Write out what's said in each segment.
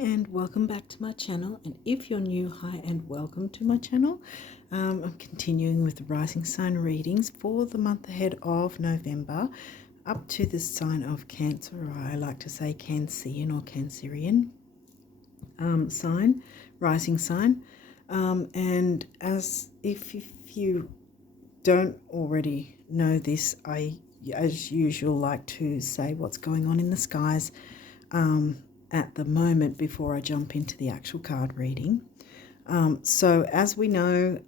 and welcome back to my channel, and if you're new, hi and welcome to my channel. I'm continuing with the rising sign readings for the month ahead of November up to the sign of Cancer, or I like to say Cancean or Cancerian sign, rising sign. And as if you don't already know this, I, as usual, like to say what's going on in the skies at the moment before I jump into the actual card reading. So as we know,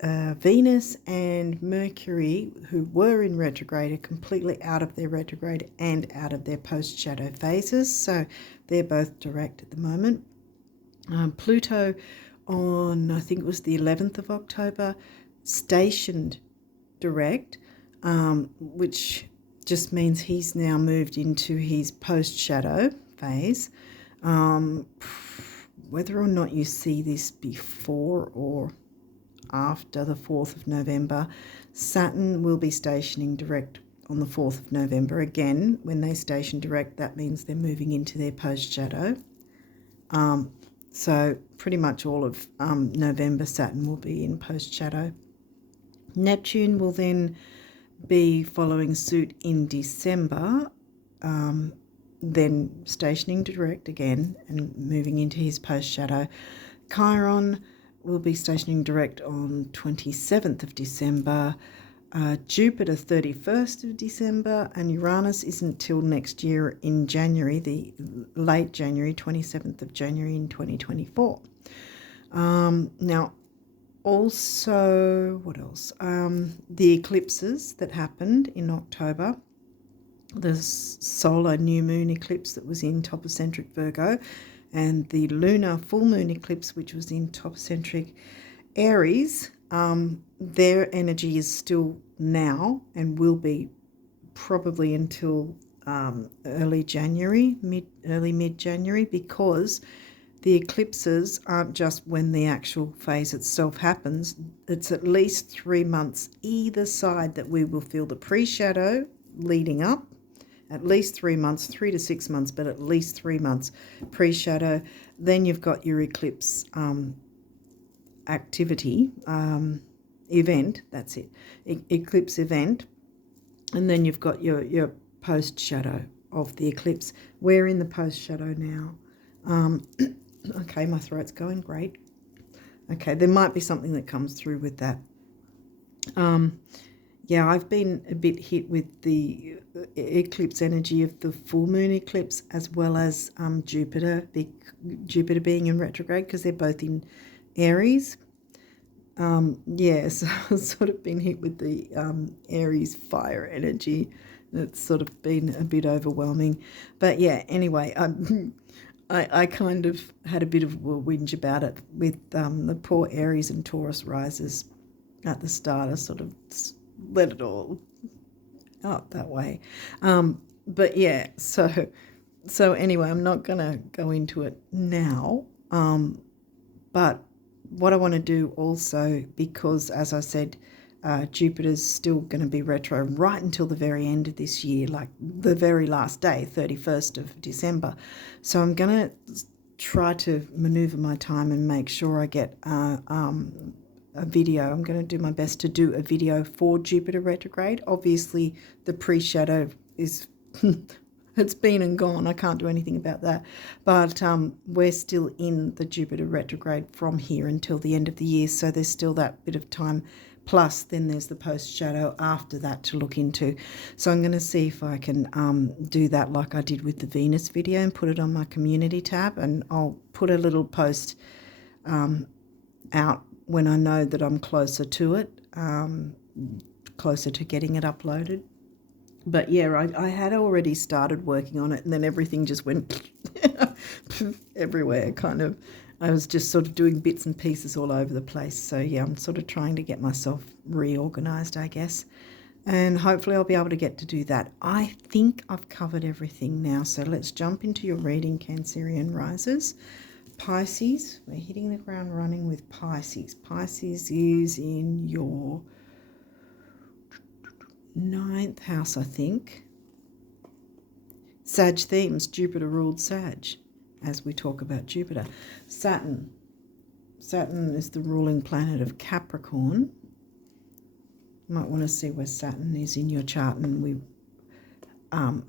Venus and Mercury, who were in retrograde, are completely out of their retrograde and out of their post-shadow phases. So they're both direct at the moment. Pluto on, I think it was the 11th of October, stationed direct, which just means he's now moved into his post-shadow phase. Whether or not you see this before or after the 4th of November, Saturn will be stationing direct on the 4th of November. Again, when they station direct, that means they're moving into their post-shadow. So pretty much all of November, Saturn will be in post-shadow. Neptune will then be following suit in December, then stationing direct again and moving into his post-shadow. Chiron will be stationing direct on 27th of December, Jupiter 31st of December, and Uranus isn't till next year in January, the late January, 27th of January in 2024. Now, also, what else? The eclipses that happened in October, the solar new moon eclipse that was in topocentric Virgo, and the lunar full moon eclipse, which was in topocentric Aries, their energy is still now and will be probably until early mid-January, because the eclipses aren't just when the actual phase itself happens. It's at least 3 months either side that we will feel the pre-shadow leading up. At least 3 months, 3 to 6 months, but at least 3 months pre-shadow. Then you've got your eclipse activity, event, that's it, eclipse event. And then you've got your post-shadow of the eclipse. We're in the post-shadow now. Okay, my throat's going great. Okay, there might be something that comes through with that. Yeah, I've been a bit hit with the eclipse energy of the full moon eclipse, as well as Jupiter being in retrograde, because they're both in Aries. Yeah, so I've sort of been hit with the Aries fire energy. It's sort of been a bit overwhelming. But yeah, anyway, I kind of had a bit of a whinge about it with the poor Aries and Taurus risers at the start. I sort of let it all out that way. But yeah, so anyway, I'm not going to go into it now. But what I want to do also, because as I said, Jupiter's still going to be retro right until the very end of this year, like the very last day, 31st of December. So I'm going to try to maneuver my time and make sure I get a video. I'm going to do my best to do a video for Jupiter retrograde. Obviously, the pre-shadow is it's been and gone. I can't do anything about that. But we're still in the Jupiter retrograde from here until the end of the year. So there's still that bit of time. Plus, then there's the post-shadow after that to look into. So I'm going to see if I can do that like I did with the Venus video and put it on my community tab. And I'll put a little post out when I know that I'm closer to it, closer to getting it uploaded. But yeah, I had already started working on it, and then everything just went everywhere, kind of. I was just sort of doing bits and pieces all over the place. So yeah, I'm sort of trying to get myself reorganized, I guess. And hopefully I'll be able to get to do that. I think I've covered everything now. So let's jump into your reading, Cancerian risers. Pisces, we're hitting the ground running with Pisces. Pisces is in your 9th house, I think. Sag themes, Jupiter ruled Sag. as we talk about Jupiter. Saturn is the ruling planet of Capricorn. You might want to see where Saturn is in your chart, and we,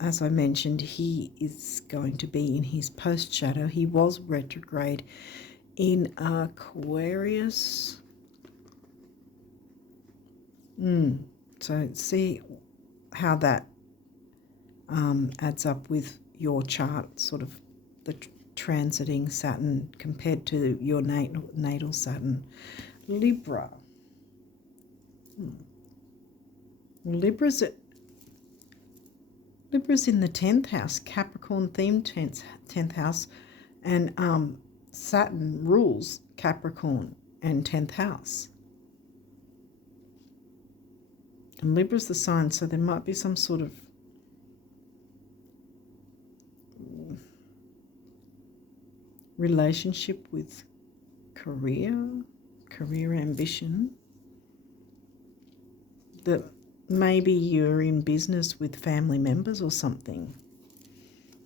as I mentioned, he is going to be in his post shadow. He was retrograde in Aquarius. So see how that adds up with your chart, sort of the transiting Saturn compared to your natal Saturn. Libra. Libra's in the 10th house, Capricorn themed 10th house, and Saturn rules Capricorn and 10th house. And Libra's the sign, so there might be some sort of relationship with career ambition, that maybe you're in business with family members or something.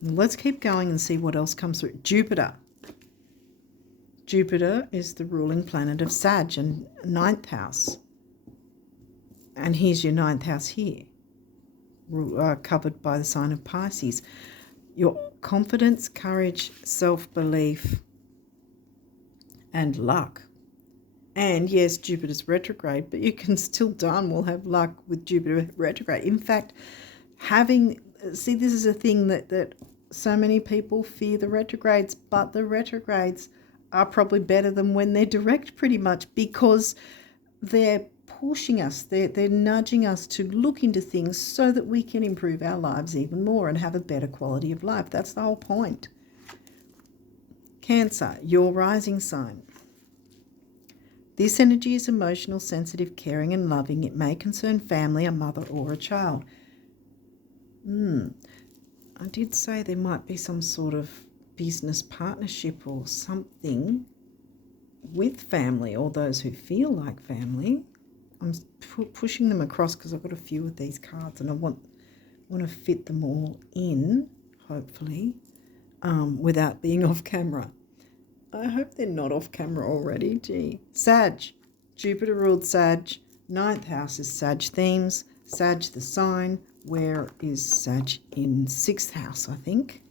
Let's keep going and see what else comes through. Jupiter is the ruling planet of Sag and 9th house. And here's your 9th house here, covered by the sign of Pisces. Your confidence, courage, self-belief, and luck. And yes, Jupiter's retrograde, but you can still darn well have luck with Jupiter retrograde. In fact, this is a thing that so many people fear the retrogrades, but the retrogrades are probably better than when they're direct, pretty much, because they're pushing us, they're nudging us to look into things so that we can improve our lives even more and have a better quality of life. That's the whole point. Cancer, your rising sign. This energy is emotional, sensitive, caring and loving. It may concern family, a mother or a child. I did say there might be some sort of business partnership or something with family or those who feel like family. I'm pushing them across because I've got a few of these cards and I want to fit them all in, hopefully, without being off camera. I hope they're not off camera already. Gee. Sag. Jupiter ruled Sag. 9th house is Sag themes. Sag the sign. Where is Sag? In 6th house, I think.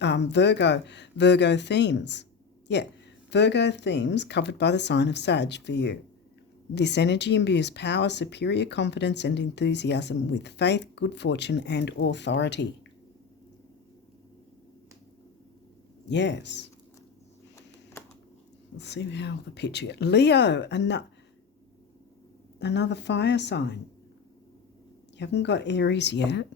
Virgo themes. Yeah. Virgo themes covered by the sign of Sag for you. This energy imbues power, superior confidence and enthusiasm with faith, good fortune and authority. Yes. Let's see how the picture. Leo, another fire sign. You haven't got Aries yet.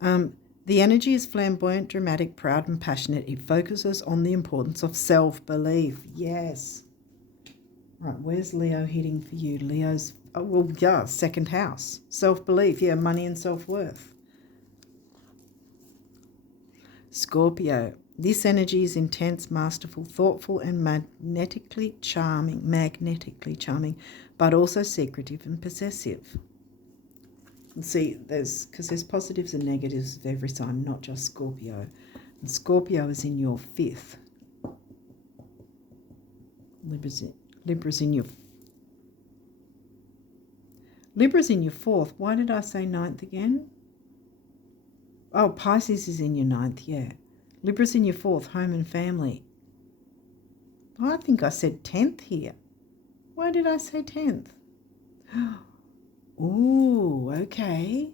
The energy is flamboyant, dramatic, proud and passionate. It focuses on the importance of self-belief. Yes. Right, where's Leo hitting for you? Leo's, second house. Self-belief, money and self-worth. Scorpio. This energy is intense, masterful, thoughtful and magnetically charming, but also secretive and possessive. And see, there's positives and negatives of every sign, not just Scorpio. And Scorpio is in your 5th. Libra's in your 4th. Why did I say 9th again? Oh, Pisces is in your 9th, yeah. Libra's in your 4th, home and family. Oh, I think I said 10th here. Why did I say 10th? Ooh, okay.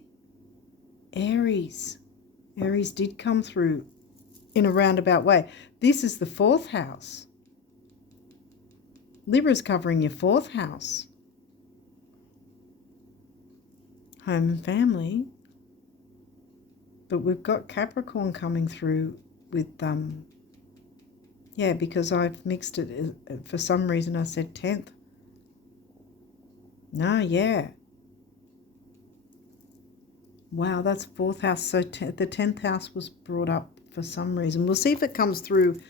Aries. Aries did come through in a roundabout way. This is the 4th house. Libra's covering your 4th house. Home and family. But we've got Capricorn coming through with, because I've mixed it. For some reason I said 10th. No, yeah. Wow, that's 4th house. So the 10th house was brought up for some reason. We'll see if it comes through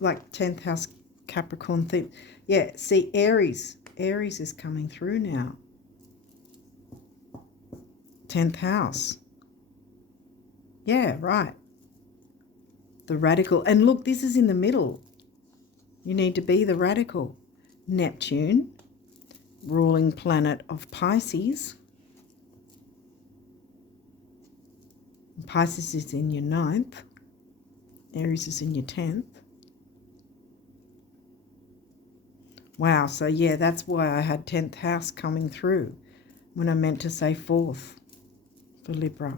like 10th house Capricorn theme. Yeah, see, Aries. Aries is coming through now. 10th house. Yeah, right. The radical. And look, this is in the middle. You need to be the radical. Neptune, ruling planet of Pisces. Pisces is in your 9th. Aries is in your 10th. Wow, so yeah, that's why I had 10th house coming through when I meant to say 4th for Libra.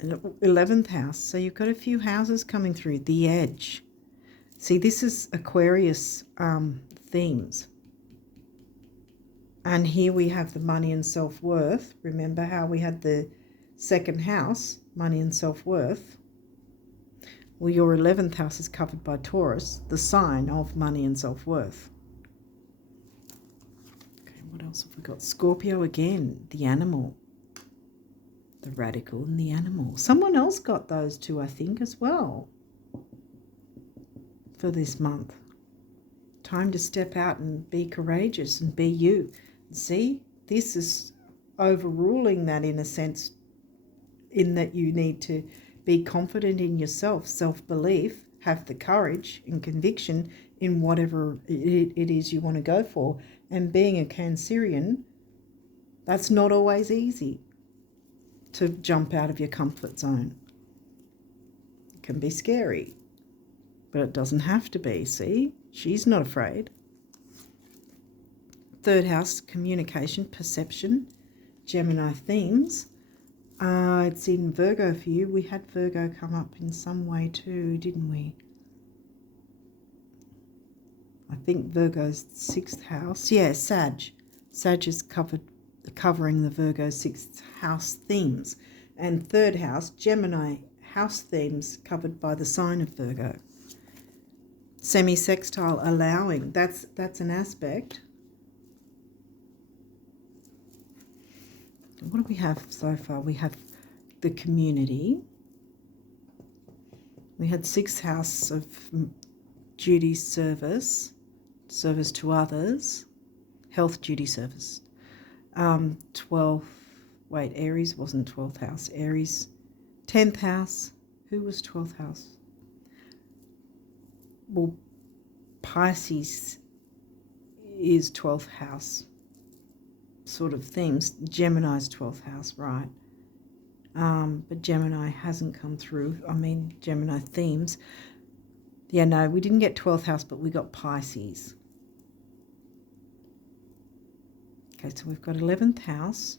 11th house, so you've got a few houses coming through. The edge. See, this is Aquarius themes. And here we have the money and self-worth. Remember how we had the 2nd house, money and self-worth? Well, your 11th house is covered by Taurus, the sign of money and self-worth. Okay, what else have we got? Scorpio again, the animal. The radical and the animal. Someone else got those two, I think, as well for this month. Time to step out and be courageous and be you. See, this is overruling that in a sense, in that you need to be confident in yourself, self-belief, have the courage and conviction in whatever it is you want to go for. And being a Cancerian, that's not always easy to jump out of your comfort zone. It can be scary, but it doesn't have to be. See, she's not afraid. 3rd house, communication, perception, Gemini themes. It's in Virgo for you. We had Virgo come up in some way too, didn't we? I think Virgo's 6th house. Yeah, Sag. Sag is covering the Virgo 6th house themes. And 3rd house, Gemini house themes covered by the sign of Virgo. Semi-sextile, allowing. That's an aspect. What do we have so far? We have the community. We had 6th house of duty, service to others, health, duty, service. 12th, wait, Aries wasn't 12th house. Aries, 10th house. Who was 12th house? Well, Pisces is 12th house sort of themes. Gemini's 12th house, right? But Gemini hasn't come through. I mean, Gemini themes. Yeah, no, we didn't get 12th house, but we got Pisces. Okay, so we've got 11th house,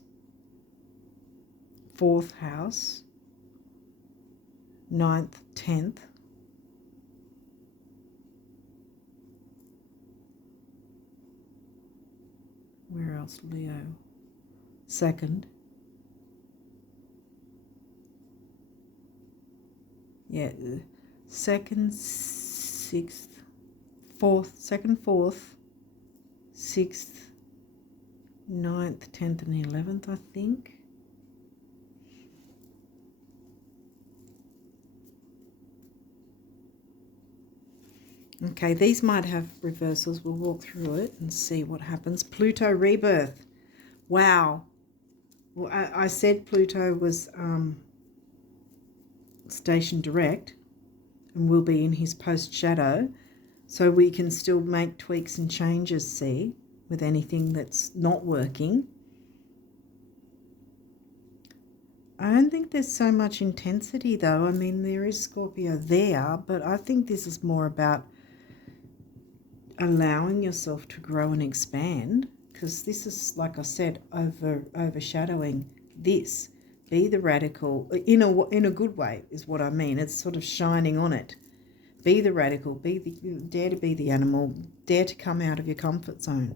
4th house, 9th, 10th. Where else? Leo. 2nd. Yeah, 2nd, 6th, 4th, 2nd, 4th, 6th, 9th, 10th and 11th, I think. Okay, these might have reversals. We'll walk through it and see what happens. Pluto rebirth. Wow. Well, I said Pluto was station direct and will be in his post shadow, so we can still make tweaks and changes, see, with anything that's not working. I don't think there's so much intensity though. I mean, there is Scorpio there, but I think this is more about allowing yourself to grow and expand, because this is, like I said, overshadowing this. Be the radical in a good way is what I mean. It's sort of shining on it. Be the radical. Dare to be the animal. Dare to come out of your comfort zone.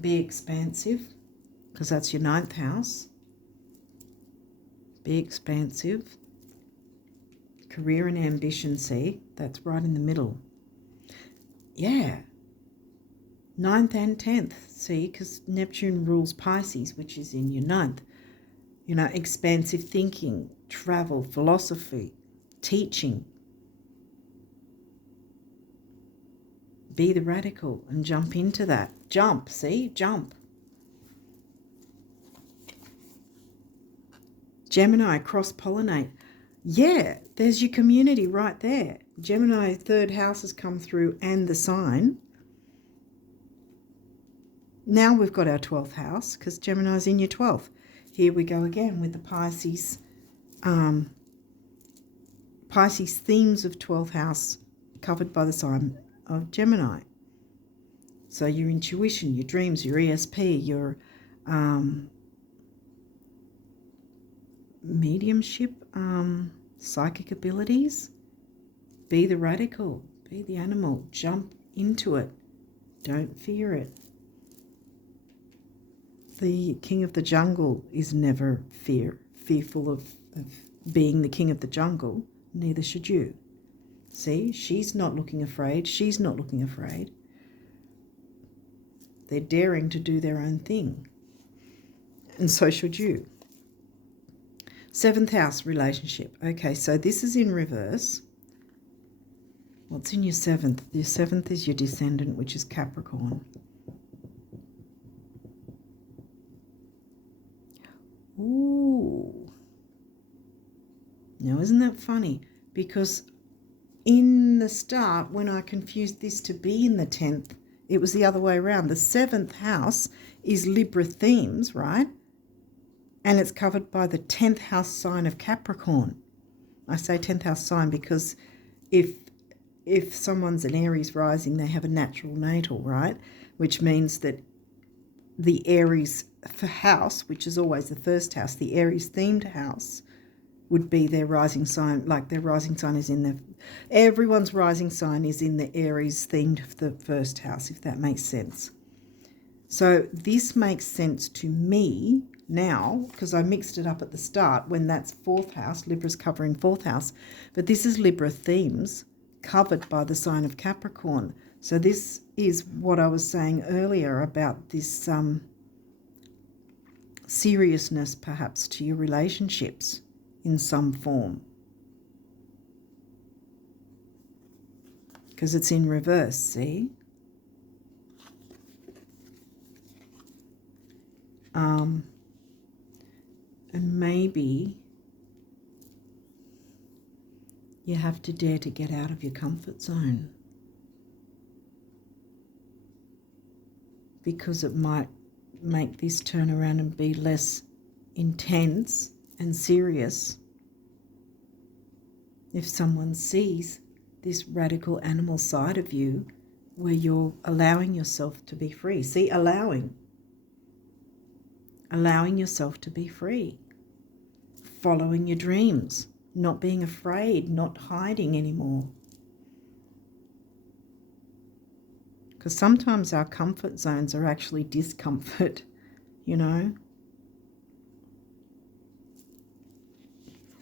Be expansive, because that's your 9th house. Be expansive. Career and ambition, see, that's right in the middle. Yeah. 9th and 10th, see, because Neptune rules Pisces, which is in your 9th. You know, expansive thinking, travel, philosophy, teaching. Be the radical and jump into that. Jump, see, jump. Gemini, cross-pollinate. Yeah, there's your community right there. Gemini, third house has come through and the sign. Now we've got our 12th house because Gemini's in your 12th. Here we go again with the Pisces. Pisces themes of 12th house covered by the sign of Gemini. So your intuition, your dreams, your ESP, your mediumship, psychic abilities. Be the radical, be the animal, jump into it. Don't fear it. The king of the jungle is never fearful of being the king of the jungle. Neither should you. See, she's not looking afraid. She's not looking afraid. They're daring to do their own thing. And so should you. 7th house, relationship. Okay, so this is in reverse. What's in your 7th? Your 7th is your descendant, which is Capricorn. Ooh. Now, isn't that funny? Because in the start, when I confused this to be in the 10th, it was the other way around. The 7th house is Libra themes, right? And it's covered by the 10th house sign of Capricorn. I say 10th house sign because if someone's an Aries rising, they have a natural natal, right? Which means that the Aries house, which is always the first house, the Aries themed house, would be their rising sign. Like their rising sign is in everyone's rising sign is in the Aries themed the first house, if that makes sense. So this makes sense to me now because I mixed it up at the start when that's 4th house. Libra's covering 4th house, but this is Libra themes covered by the sign of Capricorn. So this is what I was saying earlier about this seriousness perhaps to your relationships in some form. Because it's in reverse, see? And maybe you have to dare to get out of your comfort zone. Because it might make this turn around and be less intense and serious if someone sees this radical animal side of you where you're allowing yourself to be free. See, allowing yourself to be free, following your dreams, not being afraid, not hiding anymore. Because sometimes our comfort zones are actually discomfort, you know.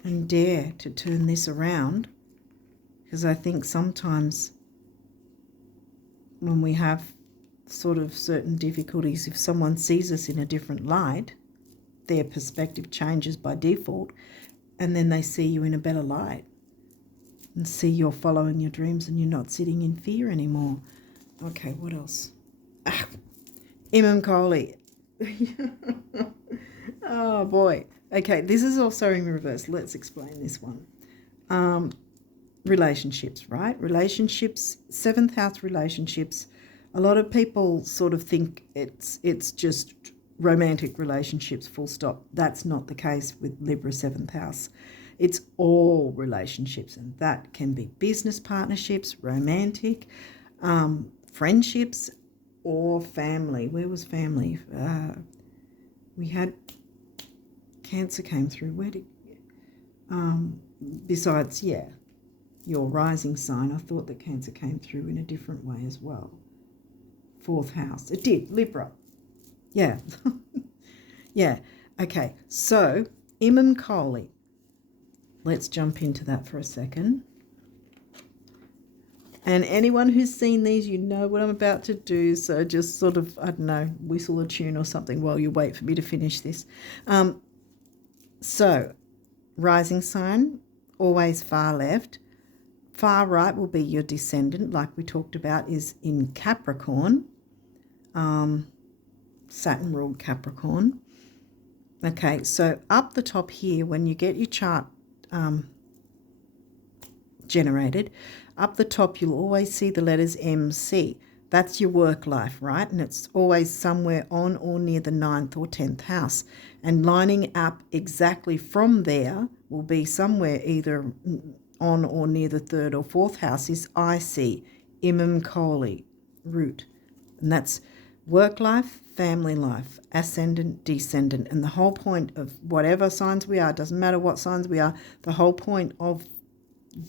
And dare to turn this around, because I think sometimes when we have sort of certain difficulties, if someone sees us in a different light, their perspective changes by default, and then they see you in a better light and see you're following your dreams and you're not sitting in fear anymore. Okay, what else? Imam Kohli. Oh, boy. Okay, this is also in reverse. Let's explain this one. Relationships, right? Relationships, 7th house relationships. A lot of people sort of think it's just romantic relationships, full stop. That's not the case with Libra 7th house. It's all relationships, and that can be business partnerships, romantic, friendships, or family. Where was family? We had Cancer came through. Where did besides, yeah, your rising sign, I thought that Cancer came through in a different way as well. 4th house. It did. Libra. Yeah. Yeah. Okay. So, Imam Kohli. Let's jump into that for a second. And anyone who's seen these, you know what I'm about to do. So just sort of, I don't know, whistle a tune or something while you wait for me to finish this. So, rising sign, always far left. Far right will be your descendant, like we talked about, is in Capricorn. Saturn ruled Capricorn. Okay, so up the top here, when you get your chart generated, up the top you'll always see the letters MC. That's your work life, right? And it's always somewhere on or near the 9th or 10th house. And lining up exactly from there will be somewhere either on or near the 3rd or 4th house is IC, Imam Kohli, root. And that's work life, family life, ascendant, descendant. And the whole point of whatever signs we are, doesn't matter what signs we are, the whole point of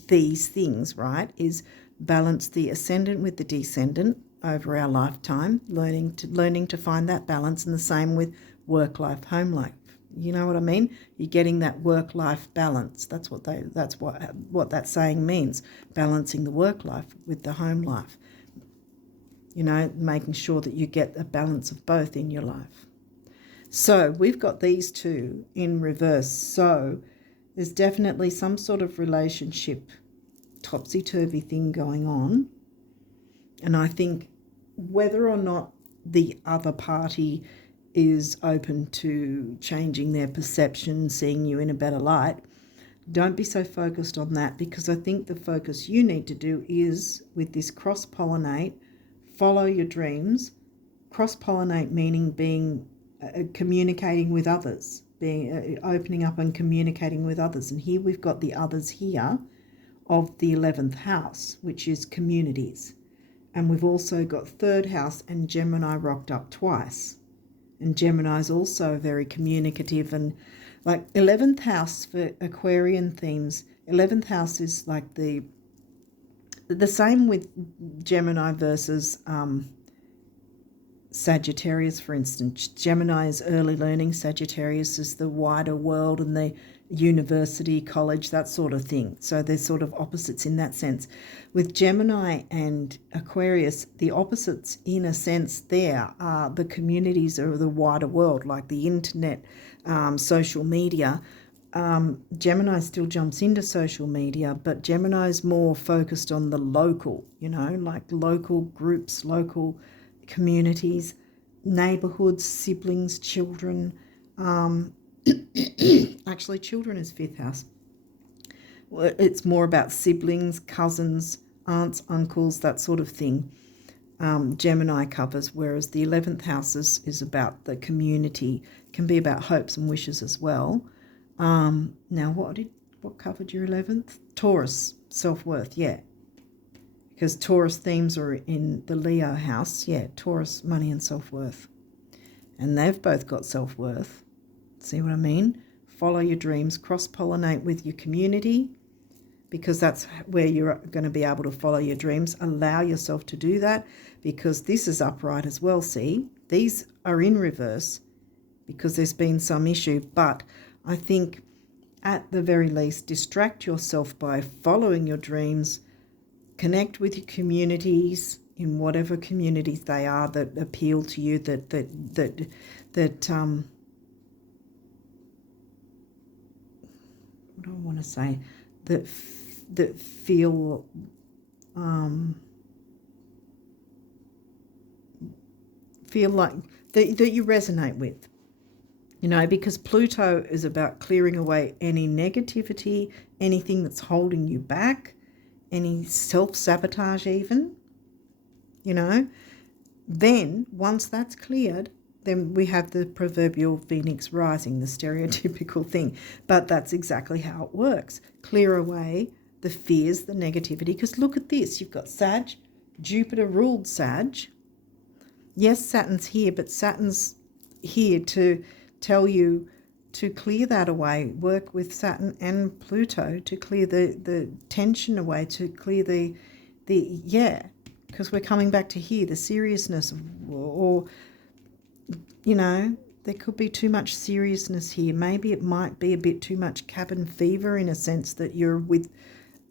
these things, right, is balance the ascendant with the descendant over our lifetime, learning to find that balance, and the same with work life, home life. You know what I mean? You're getting that work life balance. That's what that saying means, balancing the work life with the home life. You know, making sure that you get a balance of both in your life. So we've got these two in reverse. So there's definitely some sort of relationship topsy-turvy thing going on. And I think whether or not the other party is open to changing their perception, seeing you in a better light, don't be so focused on that, because I think the focus you need to do is with this cross-pollinate, follow your dreams. Cross-pollinate meaning being communicating with others, being opening up and communicating with others. And here we've got the others here of the 11th house, which is communities. And we've also got 3rd house and Gemini rocked up twice. And Gemini is also very communicative, and like 11th house for Aquarian themes. 11th house is like the same with Gemini versus Sagittarius, for instance. Gemini is early learning, Sagittarius is the wider world and the university, college, that sort of thing. So they're sort of opposites in that sense. With Gemini and Aquarius, the opposites in a sense there are the communities or the wider world, like the internet, social media. Gemini still jumps into social media, but Gemini is more focused on the local, you know, like local groups, local communities, neighborhoods, siblings, children. Actually, children is 5th house. It's more about siblings, cousins, aunts, uncles, that sort of thing. Gemini covers, whereas the 11th house is about the community, can be about hopes and wishes as well. Now, what covered your 11th? Taurus, self-worth, yeah. Because Taurus themes are in the Leo house, yeah, Taurus, money and self-worth. And they've both got self-worth. See what I mean? Follow your dreams, cross-pollinate with your community, because that's where you're going to be able to follow your dreams. Allow yourself to do that, because this is upright as well, see? These are in reverse because there's been some issue, but I think at the very least, distract yourself by following your dreams, connect with your communities in whatever communities they are that appeal to you, that what do I want to say? That feel like that you resonate with. You know, because Pluto is about clearing away any negativity, anything that's holding you back, any self-sabotage even, you know. Then, once that's cleared, then we have the proverbial phoenix rising, the stereotypical thing. But that's exactly how it works. Clear away the fears, the negativity. Because look at this. You've got Sag. Jupiter ruled Sag. Yes, Saturn's here, but Saturn's here to tell you to clear that away. Work with Saturn and Pluto to clear the tension away, to clear the because we're coming back to here, the seriousness or you know, there could be too much seriousness here. Maybe it might be a bit too much cabin fever, in a sense that you're with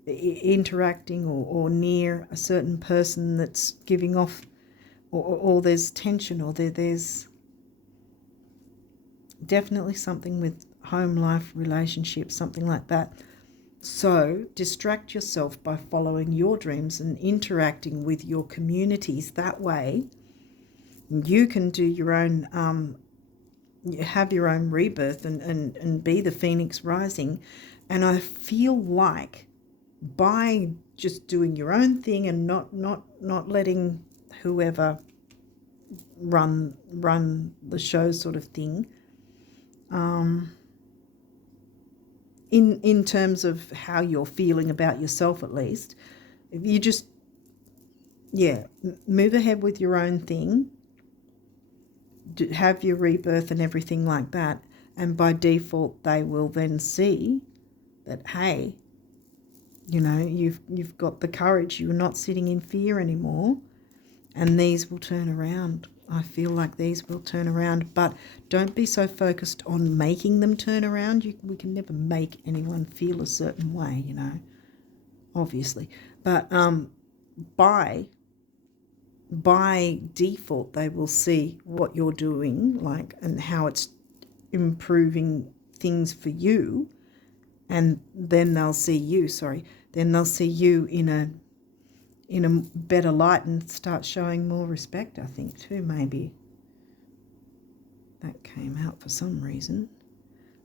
interacting or near a certain person that's giving off, or there's tension, or there's definitely something with home life, relationships, something like that. So distract yourself by following your dreams and interacting with your communities that way. You can do your own have your own rebirth and be the phoenix rising. And I feel like by just doing your own thing and not letting whoever run the show sort of thing, in terms of how you're feeling about yourself, at least, if you just move ahead with your own thing, have your rebirth and everything like that, and by default they will then see that, hey, you know, you've got the courage, you're not sitting in fear anymore, and these will turn around. I feel like these will turn around, but don't be so focused on making them turn around. We can never make anyone feel a certain way, you know, obviously, but by default they will see what you're doing, like, and how it's improving things for you, and then they'll see you in a better light and start showing more respect, I think, too. Maybe that came out for some reason.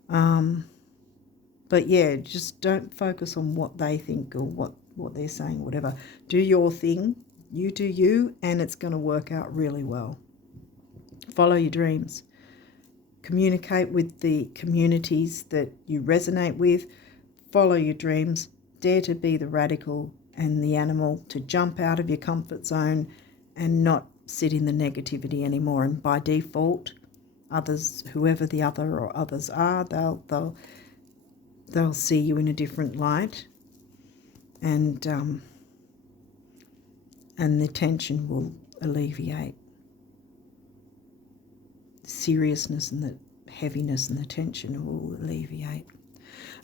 But yeah, just don't focus on what they think or what they're saying, whatever. Do your thing, you do you, and it's going to work out really well. Follow your dreams. Communicate with the communities that you resonate with. Follow your dreams. Dare to be the radical and the animal, to jump out of your comfort zone and not sit in the negativity anymore. And by default, others, whoever the other or others are, they'll see you in a different light, and the tension will alleviate. The seriousness and the heaviness and the tension will alleviate.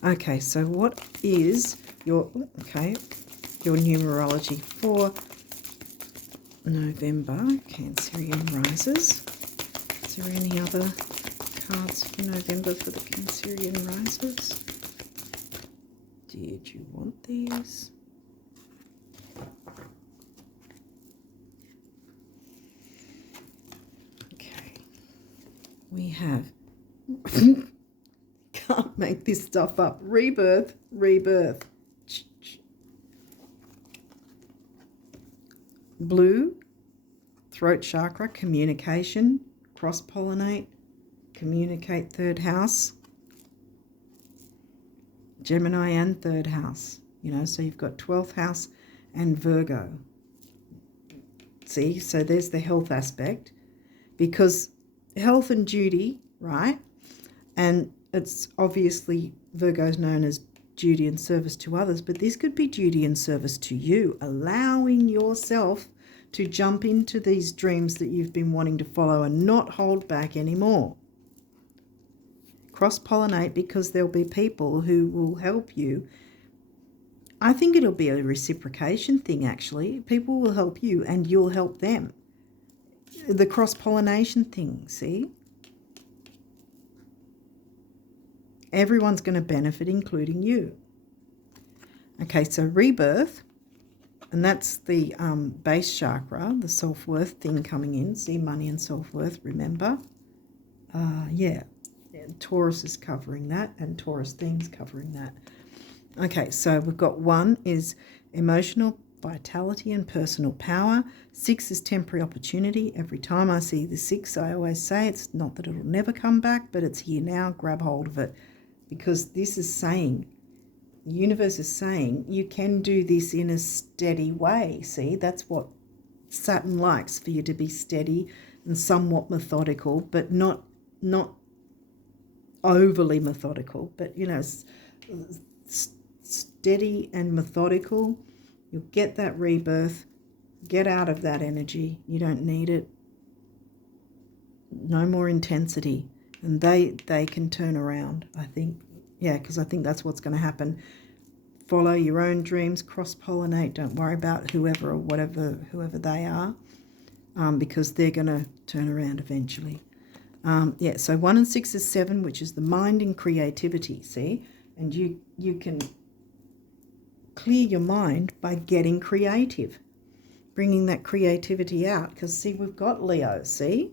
Okay, so what is your numerology for November, Cancerian risers? Is there any other cards for November for the Cancerian risers? Did you want these? Okay, we have can't make this stuff up. Rebirth. Blue, throat chakra, communication, cross-pollinate, communicate, third house. Gemini and third house, you know, so you've got 12th house and Virgo. See, so there's the health aspect, because health and duty, right? And it's obviously Virgo's known as duty and service to others, but this could be duty and service to you, allowing yourself to jump into these dreams that you've been wanting to follow and not hold back anymore. Cross-pollinate, because there'll be people who will help you. I think it'll be a reciprocation thing, actually. People will help you and you'll help them. The cross-pollination thing, see? Everyone's going to benefit, including you. Okay, so rebirth, and that's the base chakra, the self-worth thing coming in. See, money and self-worth, remember? Taurus is covering that, and Taurus themes covering that. Okay, so we've got 1 is emotional vitality and personal power. 6 is temporary opportunity. Every time I see the 6, I always say it's not that it'll never come back, but it's here now. Grab hold of it, because this is saying, the universe is saying, you can do this in a steady way. See, that's what Saturn likes, for you to be steady and somewhat methodical, but not overly methodical, but, you know, steady and methodical. You'll get that rebirth. Get out of that energy. You don't need it. No more intensity. And they can turn around, I think. Yeah, because I think that's what's going to happen. Follow your own dreams, cross-pollinate. Don't worry about whoever or whatever, whoever they are, because they're going to turn around eventually. So 1 and 6 is 7, which is the mind and creativity, see? And you can clear your mind by getting creative, bringing that creativity out. Because, see, we've got Leo, see?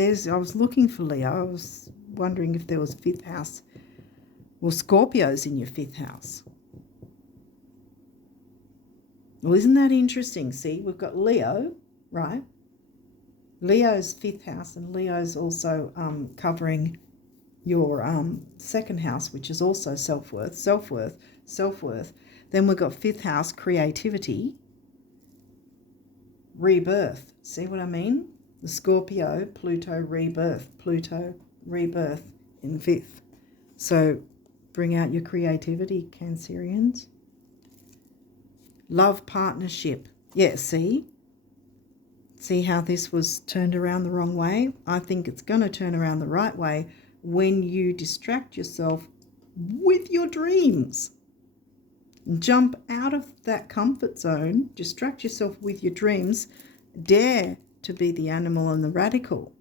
I was looking for Leo. I was wondering if there was 5th house or Scorpios in your 5th house. Well, isn't that interesting? See, we've got Leo, right? Leo's 5th house, and Leo's also covering your 2nd house, which is also self-worth. Then we've got 5th house, creativity, rebirth. See what I mean? The Scorpio, Pluto rebirth in 5th. So bring out your creativity, Cancerians. Love partnership. Yeah, see how this was turned around the wrong way? I think it's going to turn around the right way when you distract yourself with your dreams. Jump out of that comfort zone, distract yourself with your dreams, dare to be the animal and the radical,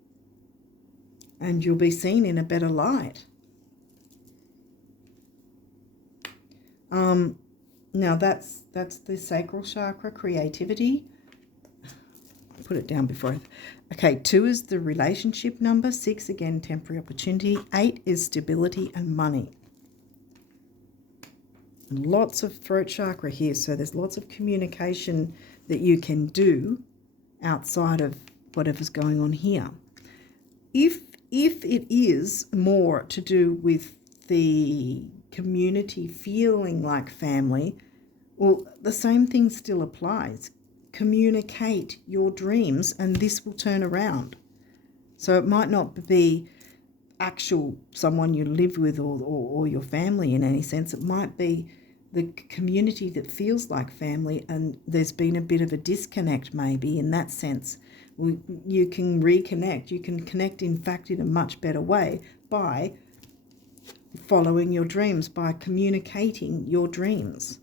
and you'll be seen in a better light. Now that's the sacral chakra, creativity. Put it down before okay, 2 is the relationship number, 6 again temporary opportunity, 8 is stability and money. And lots of throat chakra here, so there's lots of communication that you can do outside of whatever's going on here. If it is more to do with the community feeling like family, well, the same thing still applies. Communicate your dreams and this will turn around. So it might not be actual someone you live with or your family in any sense. It might be the community that feels like family, and there's been a bit of a disconnect maybe in that sense. You can reconnect. You can connect, in fact, in a much better way by following your dreams, by communicating your dreams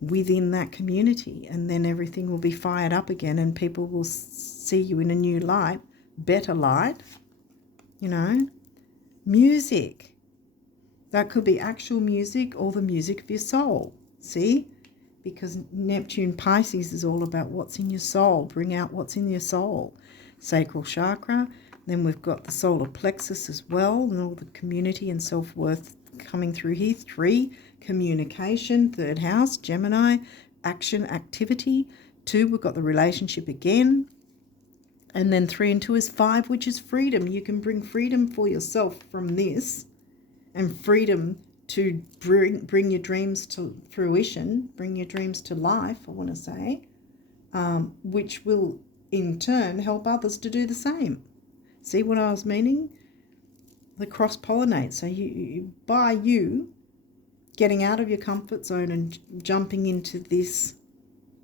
within that community, and then everything will be fired up again and people will see you in a new light, better light. Music. That could be actual music or the music of your soul. See? Because Neptune Pisces is all about what's in your soul. Bring out what's in your soul. Sacral chakra. Then we've got the solar plexus as well, and all the community and self-worth coming through here. 3, communication. 3rd house, Gemini, action, activity. 2, we've got the relationship again. And then 3 and 2 is 5, which is freedom. You can bring freedom for yourself from this, and freedom to bring your dreams to fruition, bring your dreams to life, I want to say, which will in turn help others to do the same. See what I was meaning? The cross-pollinate. So by you getting out of your comfort zone and jumping into this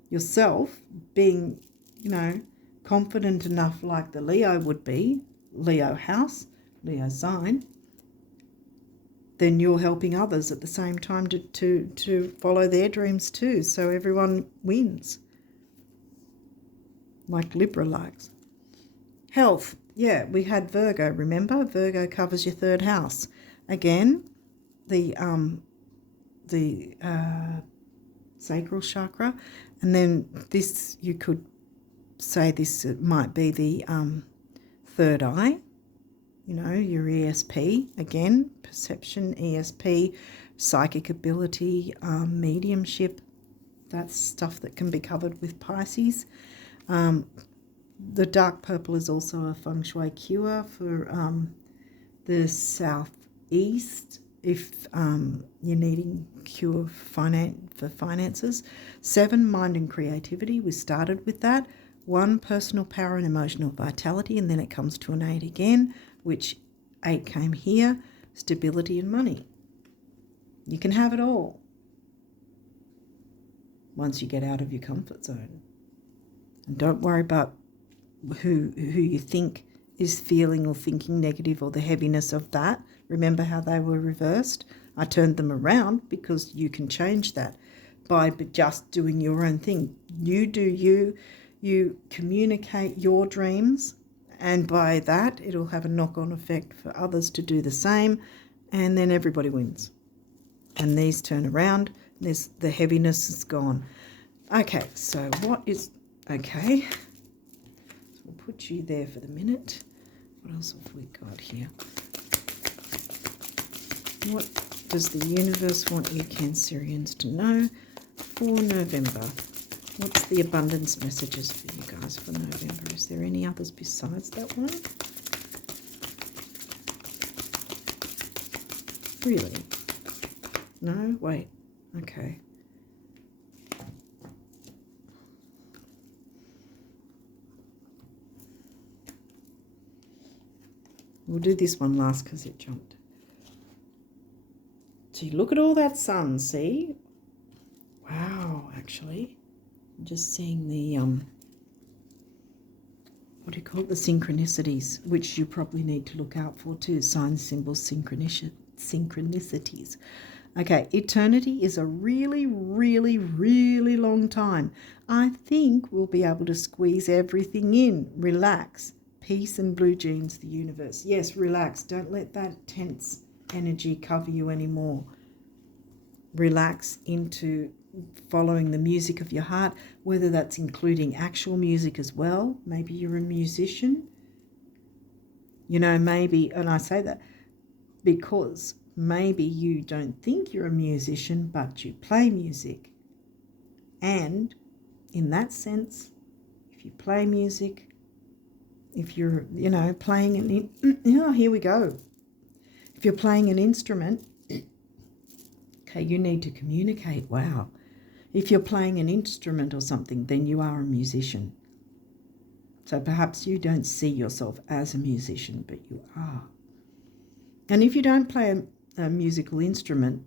yourself, being, confident enough like the Leo would be, Leo house, Leo sign, then you're helping others at the same time to follow their dreams too. So everyone wins. Like Libra likes. Health. Yeah, we had Virgo, remember? Virgo covers your 3rd house. Again, the sacral chakra. And then this, you could say this might be the 3rd eye. Your ESP, again, perception, ESP, psychic ability, mediumship. That's stuff that can be covered with Pisces. The dark purple is also a feng shui cure for the southeast if you're needing cure for finances. 7, mind and creativity. We started with that. 1, personal power and emotional vitality, and then it comes to an 8 again, which 8 came here, stability and money. You can have it all once you get out of your comfort zone. And don't worry about who you think is feeling or thinking negative or the heaviness of that. Remember how they were reversed? I turned them around because you can change that by just doing your own thing. You do you communicate your dreams, and by that it'll have a knock-on effect for others to do the same, and then everybody wins. And these turn around, the heaviness is gone. Okay, so what is... Okay, so we'll put you there for the minute. What else have we got here? What does the universe want you Cancerians to know for November? What's the abundance messages for you guys for November? Is there any others besides that one? Really? No? Wait. Okay. We'll do this one last because it jumped. So you look at all that sun, see? Wow, actually. I'm just seeing the, what do you call it? The synchronicities, which you probably need to look out for too. Signs, symbols, synchronicities. Okay, eternity is a really, really, really long time. I think we'll be able to squeeze everything in. Relax. Peace and blue jeans, the universe. Yes, relax. Don't let that tense energy cover you anymore. Relax into following the music of your heart, whether that's including actual music as well. Maybe you're a musician. You know, maybe, and I say that because maybe you don't think you're a musician, but you play music. And in that sense, if you play music, if you're, you know, playing an, oh, here we go. If you're playing an instrument, okay, you need to communicate. Wow. If you're playing an instrument or something, then you are a musician. So perhaps you don't see yourself as a musician, but you are. And if you don't play a musical instrument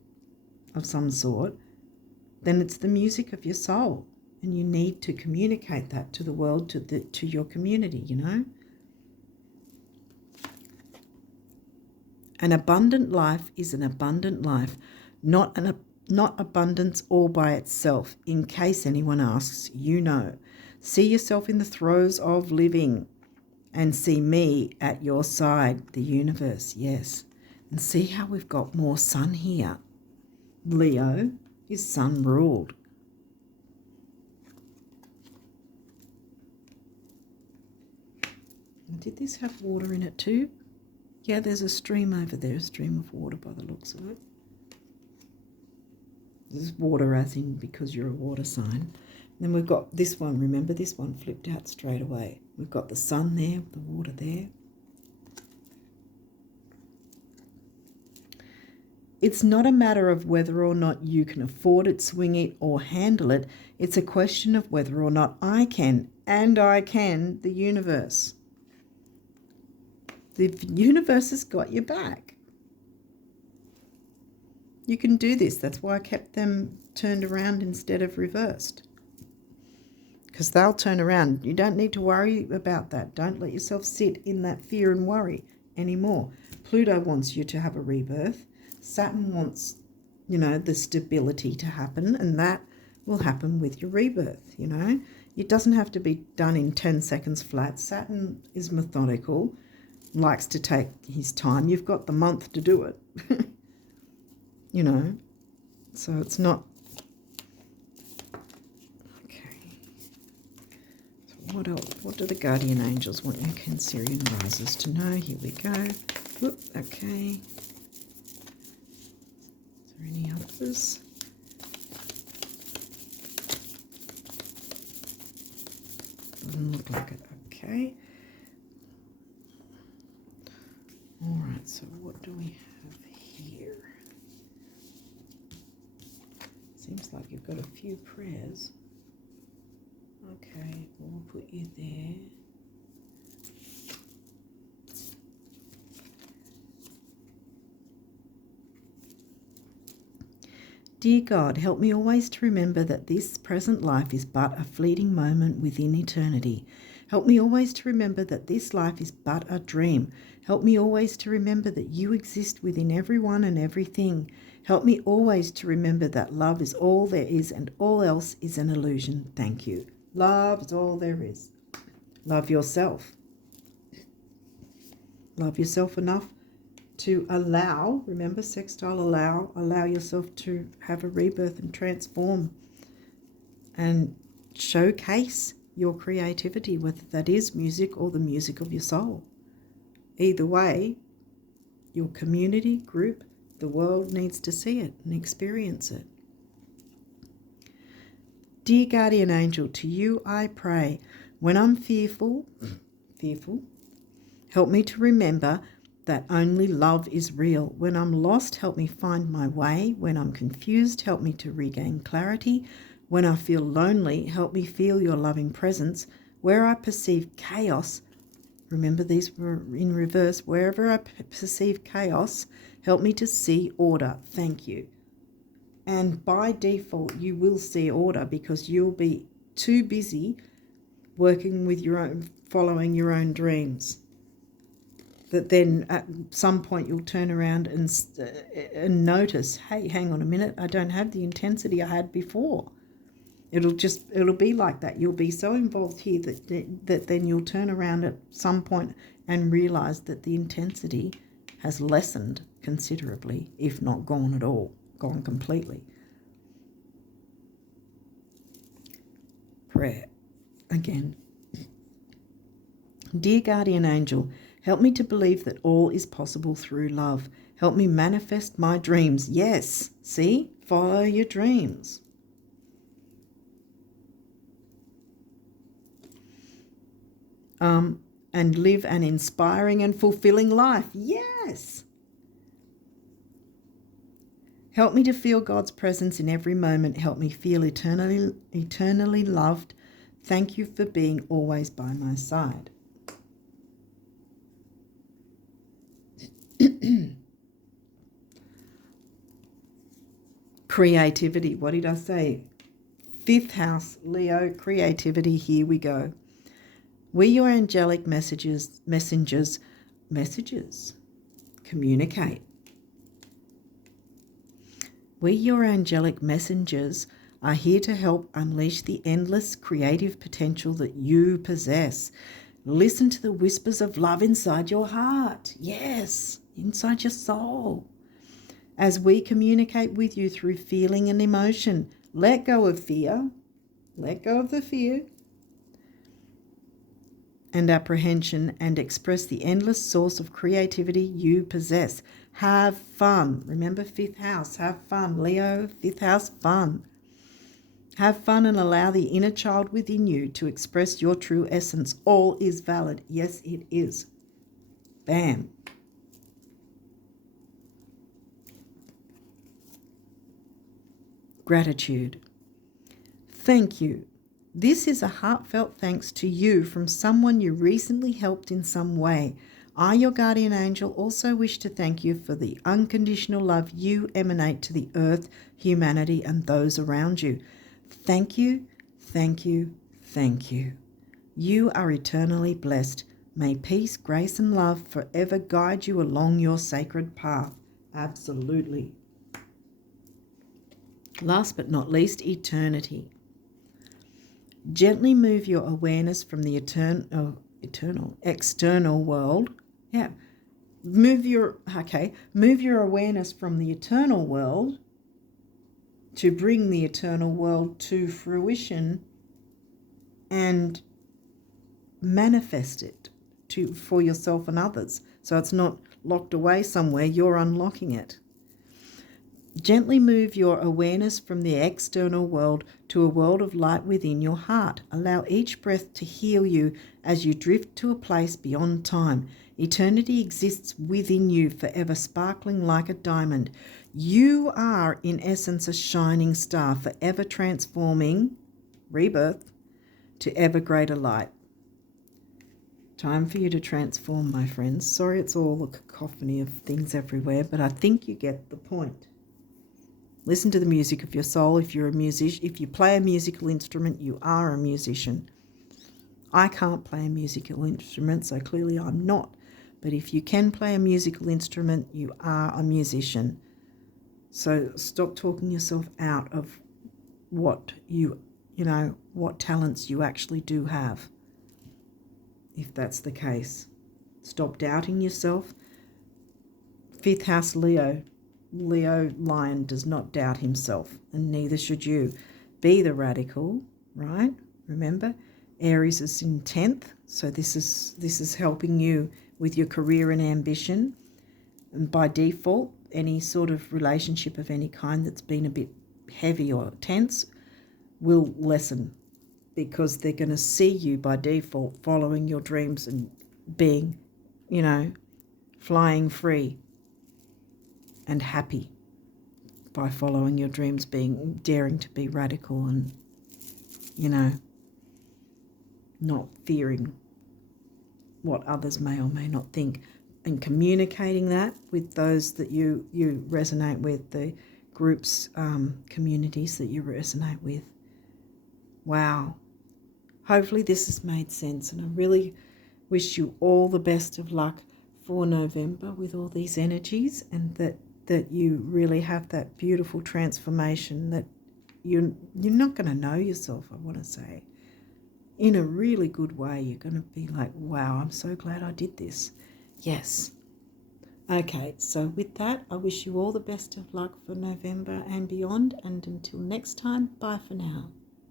of some sort, then it's the music of your soul. And you need to communicate that to the world, to your community, you know. An abundant life is an abundant life, not abundance all by itself. In case anyone asks, you know. See yourself in the throes of living and see me at your side, the universe, yes. And see how we've got more sun here. Leo is sun ruled. Did this have water in it too? Yeah, there's a stream over there, a stream of water by the looks of it. This is water as in because you're a water sign. Then we've got this one. Remember, this one flipped out straight away. We've got the sun there, the water there. It's not a matter of whether or not you can afford it, swing it, or handle it. It's a question of whether or not I can, and I can, the universe. The universe has got your back. You can do this. That's why I kept them turned around instead of reversed. Because they'll turn around. You don't need to worry about that. Don't let yourself sit in that fear and worry anymore. Pluto wants you to have a rebirth. Saturn wants, you know, the stability to happen, and that will happen with your rebirth, you know. It doesn't have to be done in 10 seconds flat. Saturn is methodical, likes to take his time. You've got the month to do it, you know, so it's not. Okay. So what else? What do the guardian angels want you Cancerian risers to know? Here we go. Whoop, okay. Is there any others? Doesn't look like it. Okay. All right, so what do we have here? Seems like you've got a few prayers. Okay, we'll put you there. Dear God, help me always to remember that this present life is but a fleeting moment within eternity. Help me always to remember that this life is but a dream. Help me always to remember that you exist within everyone and everything. Help me always to remember that love is all there is and all else is an illusion. Thank you. Love is all there is. Love yourself. Love yourself enough to allow, remember sextile, allow yourself to have a rebirth and transform and showcase your creativity, whether that is music or the music of your soul. Either way, your community, group, the world needs to see it and experience it. Dear guardian angel, to you I pray. When I'm fearful, help me to remember that only love is real. When I'm lost, help me find my way. When I'm confused, help me to regain clarity. When I feel lonely, help me feel your loving presence. Where I perceive chaos, remember these were in reverse, wherever I perceive chaos, help me to see order. Thank you. And by default, you will see order because you'll be too busy working with your own, following your own dreams, that then at some point you'll turn around and notice, hey, hang on a minute, I don't have the intensity I had before. It'll be like that. You'll be so involved here that then you'll turn around at some point and realize that the intensity has lessened considerably, if not gone at all, gone completely. Prayer again. Dear guardian angel, help me to believe that all is possible through love. Help me manifest my dreams. Yes, see? Follow your dreams. And live an inspiring and fulfilling life. Yes. Help me to feel God's presence in every moment. Help me feel eternally loved. Thank you for being always by my side. Creativity. What did I say? 5th house, Leo, creativity. Here we go. We, your angelic messengers, communicate. We, your angelic messengers, are here to help unleash the endless creative potential that you possess. Listen to the whispers of love inside your heart. Yes, inside your soul. As we communicate with you through feeling and emotion, let go of fear. Let go of the fear and apprehension and express the endless source of creativity you possess. Have fun. Remember 5th house, have fun. Leo, 5th house, fun. Have fun and allow the inner child within you to express your true essence. All is valid. Yes, it is. Bam. Gratitude. Thank you. This is a heartfelt thanks to you from someone you recently helped in some way. I, your guardian angel, also wish to thank you for the unconditional love you emanate to the earth, humanity, and those around you. Thank you, thank you, thank you. You are eternally blessed. May peace, grace, and love forever guide you along your sacred path. Absolutely. Last but not least, eternity. Gently move your awareness from the external world. Yeah. Move your awareness from the eternal world to bring the eternal world to fruition and manifest it for yourself and others. So it's not locked away somewhere, you're unlocking it. Gently move your awareness from the external world to a world of light within your heart. Allow each breath to heal you as you drift to a place beyond time. Eternity exists within you, forever sparkling like a diamond. You are, in essence, a shining star, forever transforming, rebirth, to ever greater light. Time for you to transform, my friends. Sorry it's all a cacophony of things everywhere, but I think you get the point. Listen to the music of your soul. If you're a musician, if you play a musical instrument, you are a musician. I can't play a musical instrument, so clearly I'm not. But if you can play a musical instrument, you are a musician. So stop talking yourself out of what what talents you actually do have. If that's the case, stop doubting yourself. 5th house, Leo lion does not doubt himself, and neither should you. Be the radical, right? Remember, Aries is in 10th, so this is helping you with your career and ambition. And by default, any sort of relationship of any kind that's been a bit heavy or tense will lessen, because they're going to see you by default following your dreams and being, flying free and happy by following your dreams, daring to be radical and, not fearing what others may or may not think, and communicating that with those that you resonate with, the groups, communities that you resonate with. Wow. Hopefully this has made sense, and I really wish you all the best of luck for November with all these energies, and that you really have that beautiful transformation that you're not going to know yourself, I want to say. In a really good way, you're going to be like, wow, I'm so glad I did this. Yes. Okay, so with that, I wish you all the best of luck for November and beyond, and until next time, bye for now.